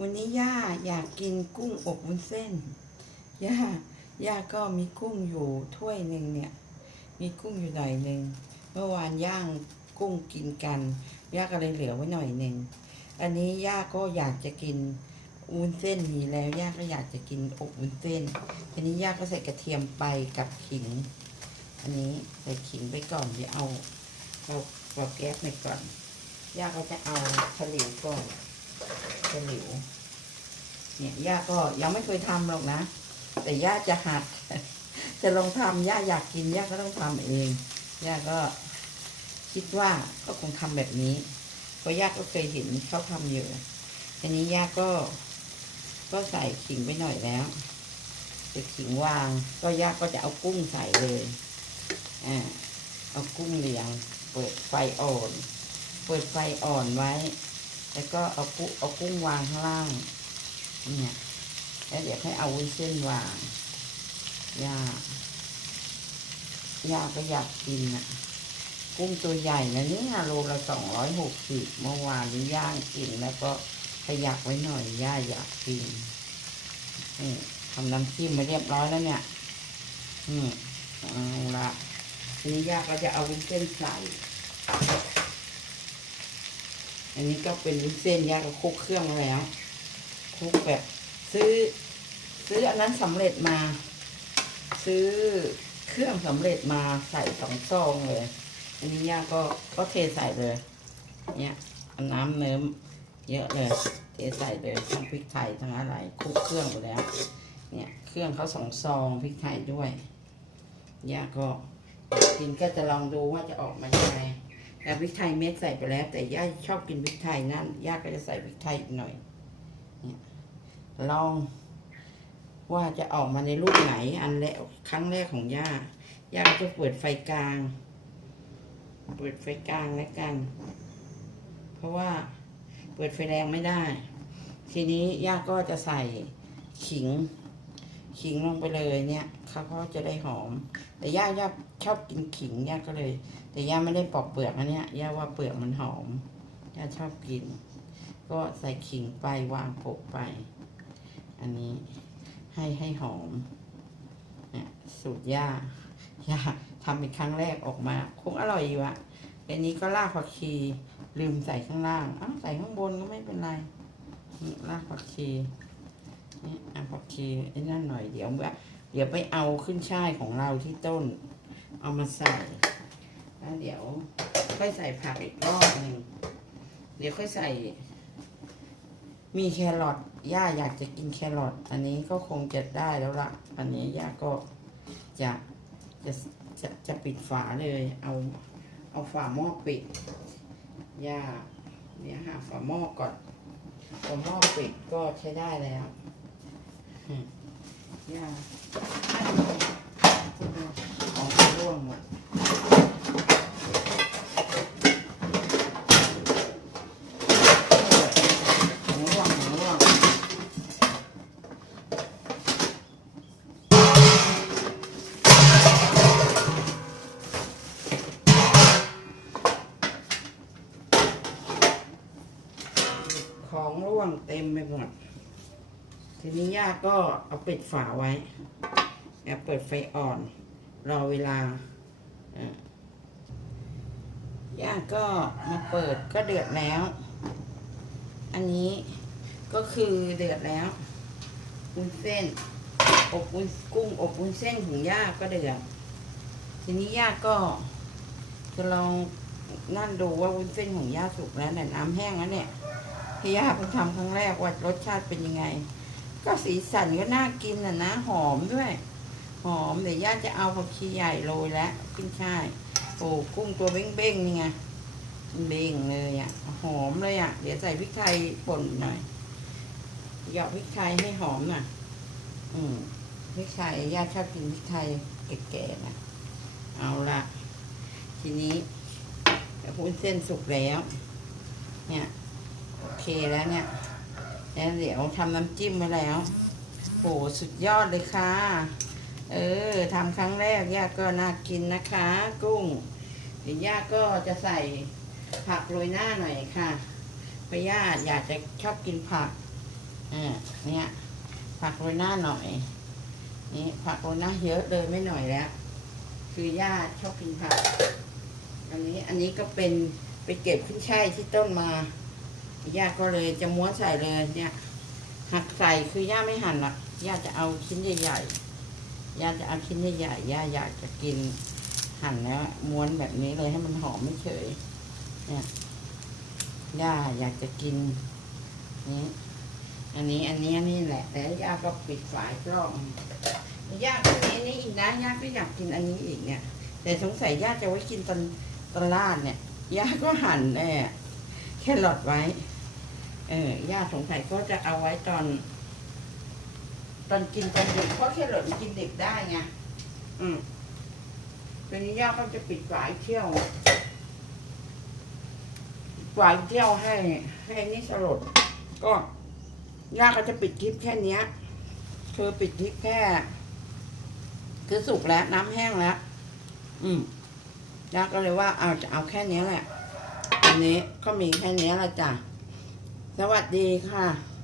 วันนี้ย่าอยากกินกุ้งอบวุ้นเส้น ย่า ย่าก็มีกุ้งอยู่ถ้วยหนึ่งเนี่ย มีกุ้งอยู่หน่อยหนึ่ง เมื่อวานย่างกุ้งกินกัน ย่าก็เลยเหลือไว้หน่อยหนึ่ง อันนี้ย่าก็อยากจะกินวุ้นเส้นมีแล้ว ย่าก็อยากจะกินอบวุ้นเส้น อันนี้ย่าก็ใส่กระเทียมไปกับขิง อันนี้ใส่ขิงไปก่อนเดี๋ยวเอาเอาเอาแก๊สไปก่อน ย่าก็จะเอาเฉลิวก่อน ฉลิว เนี่ยย่าก็ยังไม่เคยทำหรอกนะ แต่ย่าจะหัด จะลองทำย่าอยากกินย่าก็ต้องทำเองย่าก็คิดว่าก็คงทำแบบนี้ เพราะย่าก็เคยเห็นเขาทำอยู่อันนี้ย่าก็ ก็ใส่ขิงไปหน่อยแล้วจะขิงวาง ก็ย่าก็จะเอากุ้งใส่เลยอ่าเอากุ้งเลี้ยง เปิดไฟอ่อน เปิดไฟอ่อนไว้ แล้วก็เอากุ้งเอากุ้งวางข้างล่าง เนี่ย แล้วเดี๋ยวให้เอาวุ้นเส้นวางย่ายาก็อยากกินอะ กุ้งตัวใหญ่นะนี่ฮะโลละสองร้อยหกสิบเมื่อวานนี้ย่างกินแล้วก็ขยักไว้หน่อยย่าอยากกินนี่ทำน้ำจิ้มมาเรียบร้อยแล้วเนี่ยอืมเอาละทีนี้ย่าก็จะเอาวุ้นเส้นใส่ อันนี้ก็เป็นวุ้นเส้นย่าก็คลุกเครื่องมาแล้วคลุกแบบซื้อ ซื้ออันนั้นสำเร็จมา ซื้อเครื่องสำเร็จมาใส่สองซองเลย อันนี้ย่าก็ก็เทใส่เลยเนี่ยอาน้ำเนิ้มเยอะเลย เทใส่เลยทั้งพริกไทยทั้งอะไรคลุกเครื่องไปแล้ว เนี่ยเครื่องเขาสองซองพริกไทยด้วยย่าก็กินก็จะลองดูว่าจะออกมายังไง แต่พริกไทยเม็ดใส่ไปแล้ว แต่ย่าชอบกินพริกไทยนั่นย่าก็จะใส่พริกไทยอีกหน่อยเนี่ยลองว่าจะออกมาในรูปไหน อันแรกครั้งแรกของย่า ย่าจะเปิดไฟกลาง เปิดไฟกลางแล้วกัน เพราะว่าเปิดไฟแรงไม่ได้ ทีนี้ย่าก็จะใส่ขิง ขิงลงไปเลยเนี่ยเขาก็จะได้หอม แต่ย่าย่าชอบกินขิงย่าก็เลย แต่ย่าไม่ได้ปอกเปลือกอันเนี้ยย่าว่าเปลือกมันหอมย่าชอบกิน ก็ใส่ขิงไปวางโปะไป อันนี้ให้ให้หอมเนี่ยสูตรย่าย่าทำเป็นครั้งแรกออกมาคงอร่อยอยู่อะอันนี้ก็รากผักชีลืมใส่ข้างล่างอ้าวใส่ข้างบนก็ไม่เป็นไรนี่รากผักชี นี่อะผักชีไอ้นั่นหน่อยเดี๋ยวเดี๋ยวไปเอาขึ้นช่ายของเราที่ต้น เอามาใส่แล้วเดี๋ยวค่อยใส่ผักอีกรอบหนึ่งเดี๋ยวค่อยใส่ มีแครอทย่าอยากจะกินแครอทอันนี้ก็คงจะได้แล้วละอันนี้ย่าก็จะจะจะจะปิดฝาเลย เอาเอาฝาหม้อปิดย่าเนี่ยหาฝาหม้อก่อนฝาหม้อปิดก็ใช้ได้แล้ว ย่าของร่วงหมดของร่วงเต็มไปหมด ทีนี้ย่าก็เอาปิดฝาไว้แล้วเปิดไฟอ่อน รอเวลาย่าก็มาเปิดก็เดือดแล้ว อันนี้ก็คือเดือดแล้ววุ้นเส้น อบวุ้นกุ้งอบวุ้นเส้นของย่าก็เดือด ทีนี้ย่าก็จะลองนั่นดูว่าวุ้นเส้นของย่าสุกแล้วแต่น้ำแห้งแล้วเนี่ยที่ย่าเพิ่งทำครั้งแรกว่ารสชาติเป็นยังไง ก็สีสันก็น่ากินน่ะนะ หอมด้วย หอมเดี๋ยวย่าจะเอาผักชีใหญ่โรยแล้วขึ้นช่ายโอ้กุ้งตัวเบ้งๆนี่ไงเบ้งเลยอะหอมเลยอะ เดี๋ยวใส่พริกไทยป่นหน่อยหยอกพริกไทยให้หอมน่ะ อืมพริกไทยย่าชอบกินพริกไทยแก่ๆนะเอาละทีนี้เดี๋ยววุ้นเส้นสุกแล้ว เนี่ย โอเคแล้วเนี่ย แล้วเดี๋ยวทำน้ำจิ้มไว้แล้วโหสุดยอดเลยค่ะ เออทำครั้งแรกย่าก็น่ากินนะคะ กุ้งเดี๋ยวย่าก็จะใส่ผักโรยหน้าหน่อยค่ะเพราะย่าอยากจะชอบกินผักอ่าเนี่ยผักโรยหน้าหน่อย นี่ผักโรยหน้าเยอะเลยไม่หน่อยแล้ว คือย่าชอบกินผัก อันนี้อันนี้ก็เป็นไปเก็บขึ้นช่ายที่ต้นมา ย่าก็เลยจะม้วนใส่เลยเนี่ย หักใส่คือย่าไม่หั่นหรอกย่าจะเอาชิ้นใหญ่ๆย่าจะเอาชิ้นใหญ่ๆย่าอยากจะกินหั่นแล้วม้วนแบบนี้เลยให้มันหอมไม่เฉย เนี่ยย่าอยากจะกินนี้อันนี้อันนี้นนี้แหละแล้วย่าก็ปิดฝายกล้องย่าก็มีอันนี้อีกนะย่าก็อยากกินอันนี้อีกเนี่ย แต่สงสัยย่าจะไว้กินตอนตอนลาดเนี่ยย่าก็หั่นแน่แค่หลอดไว้ เออย่าสงสัยก็จะเอาไว้ตอน ตอนกินตอนดึกเพราะแค่หลอดมันกินดึกได้ไงอืมทีนี้ย่าก็จะปิดฝายเที่ยวฝายเที่ยวให้ ให้นี่สลด ก็ย่าก็จะปิดคลิปแค่เนี้ยคือปิดคลิปแค่ คือสุกแล้วน้ำแห้งแล้ว อืมย่าก็เลยว่าเอาจะเอาแค่เนี้ยแหละอันนี้ก็มีแค่เนี้ยละจ้ะ สวัสดีค่ะ